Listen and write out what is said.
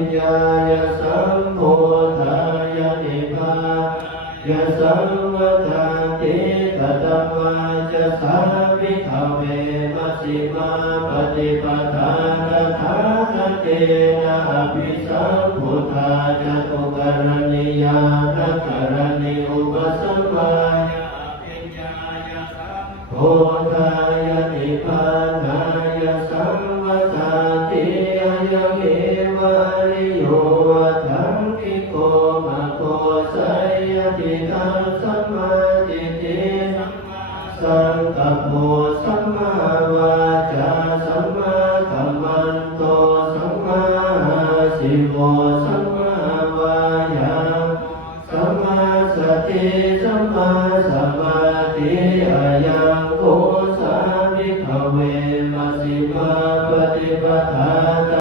ญญายสัมโพธายานิพพายาสัมวัฏันติตตมะจะสาวิขเวมัสสิมาปฏิปทานะทานะเตนะอภิสัมพุทธาจตุกรณียานะกรณีอุปสัมปายาปิญญายสัมโพธายานิพพานายสัมวัฏันติอายุเเวริโยธังคิโกมะโกสัยยติตังสัมมาทิฏฐิสังกัปโปสัมมาวาจาสัมมากัมมันโตสัมมาสิโวสัมมาวายามสัมมาสติสัมมาสมาธิอายั